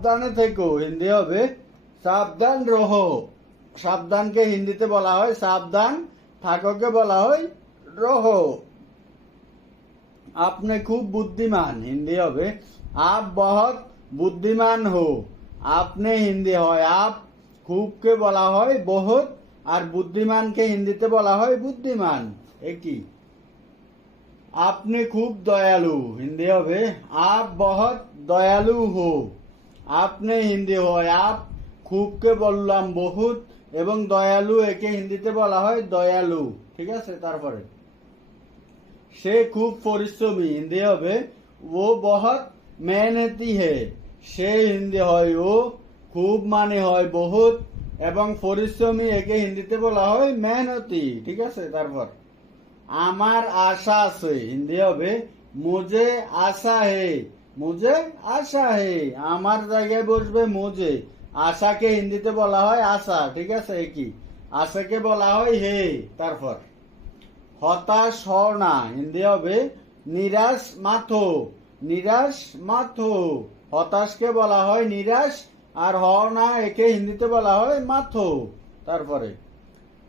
সাবধানে থেকো, হিন্দি হবে সাবধান রহো। সাবধানকে হিন্দিতে বলা হয় সাবধান, থাকোকে বলা হয় রহো। আপনি খুব বুদ্ধিমান, হিন্দি হবে আপ বহুত বুদ্ধিমান হো। আপনি হিন্দি হয় আপ, খুবকে বলা হয় বহুত, আর বুদ্ধিমানকে হিন্দিতে বলা হয় বুদ্ধিমান। একই। আপনি খুব দয়ালু, হিন্দি হবে আপ বহুত দয়ালু হো। আপনি হিন্দি হয়, আপ খুবকে বললাম বহুত এবং দয়ালু একে হিন্দিতে বলা হয় দয়ালু। ঠিক আছে? তারপরে। সে খুব পরিশ্রমী, হিন্দি হবে। ও বহুত মেহনতি হে। সে হিন্দি হয়, ও খুব মানে হয়, বহুত এবং পরিশ্রমী একে হিন্দিতে বলা হয় মেহনতি। ঠিক আছে? তারপর। আমার আশা আছে, হিন্দি হবে মুজে আশা হে। মুজে? আশা হে, আমার জায়গায় বসবে মুজে। আশাকে হিন্দিতে বলা হয় আশা, ঠিক আছে কি আশাকে বলা হয় হে, তারপর। হতাশ হও না, হিন্দি হবে নিরাশ মাথো নিরাশ মাথো। হতাশকে বলা হয় নিরাশ, আর হও না, একে হিন্দিতে বলা হয় মাথো। তারপরে,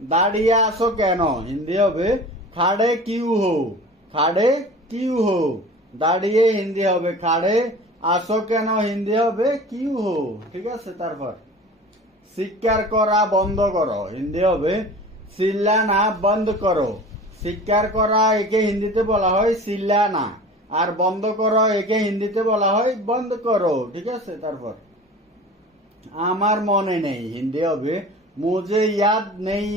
দাঁড়িয়ে আসো কেন? হিন্দি হবে, খাড়ে কিউ হো, খাড়ে কিউ হো। দাঁড়িয়ে হিন্দি হবে, খাড়ে আসো কেন হিন্দি হবে, কিউ হো, ঠিক আছে? তারপর শিকার করা বন্ধ করো, হিন্দি হবে চিল্লানা বন্ধ করো। শিকার করা একে হিন্দিতে বলা হয় চিল্লানা আর বন্ধ করো একে হিন্দিতে বলা হয় বন্ধ করো, ঠিক আছে? তারপর, আমার মনে নেই, হিন্দি হবে মুজে ইয়াদ নেই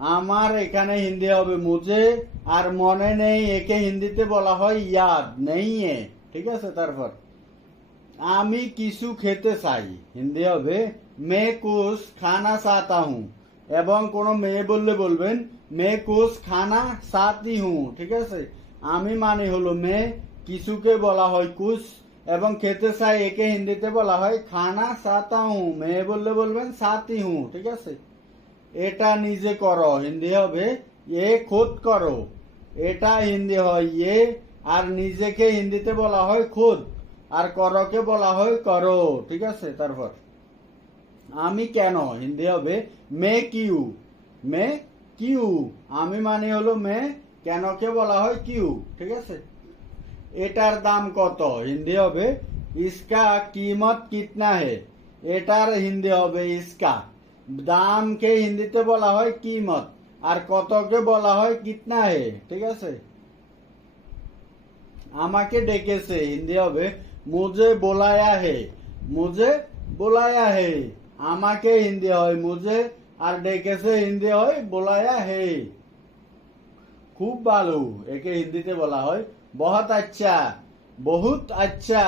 আমার এখানে হিন্দি হবে মুজে আর মনে নেই একে হিন্দিতে বলা হয় ইয়াদ, নেই এ। ঠিক আছে, তারপর। আমি কিছু খেতে চাই, হিন্দি হবে। মে কুছ খানা চাতা হুঁ। এবং কোনো মেয়ে বললে বলবেন, মে কুছ খানা চাতি হুঁ, ঠিক আছে? আমি মানে হলো মেয়ে কিছুকে বলা হয় কুছ এবং খেতে চাই একে হিন্দিতে বলা হয় খানা চাতা হুঁ। মেয়ে বললে বলবেন সাতি হুঁ, ঠিক আছে? এটা নিজে করো, হিন্দি হবে এ খোদ করো। এটা হিন্দি হয় এ, আর নিজেকে হিন্দিতে বলা হয় খোদ, আর করকে বলা হয় করো, ঠিক আছে? তারপর, আমি কেন? হিন্দি হবে মে কিউ মে কিউ, আমি মানে হলো মে, কেনকে বলা হয় কিউ, ঠিক আছে? এটার দাম কত? হিন্দি হবে, ইসকা কিমত কিতনা হে? এটার হিন্দি হবে, ইসকা। দামকে হিন্দিতে বলা হয় কিমত, আর কতকে বলা হয় কিতনা হে, ঠিক আছে? আমাকে ডেকেছে, হিন্দি হবে মুজে বোলায়া হে মুজে বোলায়া হে। আমাকে হিন্দি হয় মুজে আর ডেকেছে, হিন্দি হয়, বোলায়া হে। খুব ভালো একে হিন্দিতে বলা হয়, বহুত আচ্ছা বহুত আচ্ছা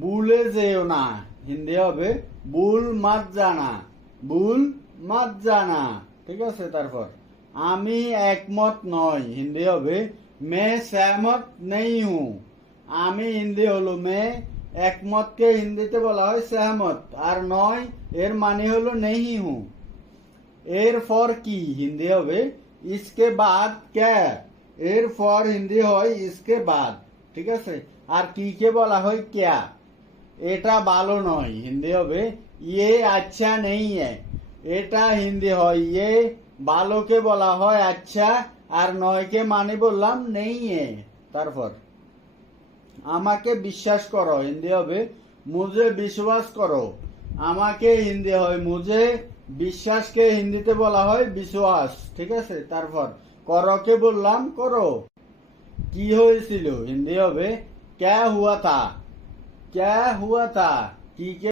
ভুলে যেও না। হিন্দি হবে, ভুল মাত জানা। ভুল মাত জানা। ঠিক আছে, তারপর। আমি একমত নয় হিন্দি হবে, মে সহমত নেই হুঁ। আমি হিন্দি হলো মে একমতকে হিন্দিতে বলা হয় সহমত। আর নয়, এর মানে হলো নেই হুঁ। এর ফর কি? হিন্দি হবে, ইসকে বাদ কে এর ফর হিন্দি হয়, ইসকে বাদ। ঠিক আছে? আর কি কে বলা হয়, ক্যা? এটা ভালো নয়, হিন্দি হবে ইয়ে আচ্ছা নেই এটা হিন্দি হয় ইয়ে ভালোকে বলা হয় আচ্ছা আর নয়কে মানে বললাম নেই তারপর, আমাকে বিশ্বাস করো, হিন্দি হবে, মুঝে বিশ্বাস করো। আমাকে হিন্দি হয়, মুঝে বিশ্বাসকে হিন্দিতে বলা হয়, বিশ্বাস। ঠিক আছে? তারপর, করকে বললাম করো। কি হয়েছিল? হিন্দি হবে, ক্যা হুয়া থা? ক্যা হুয়া থা কি কে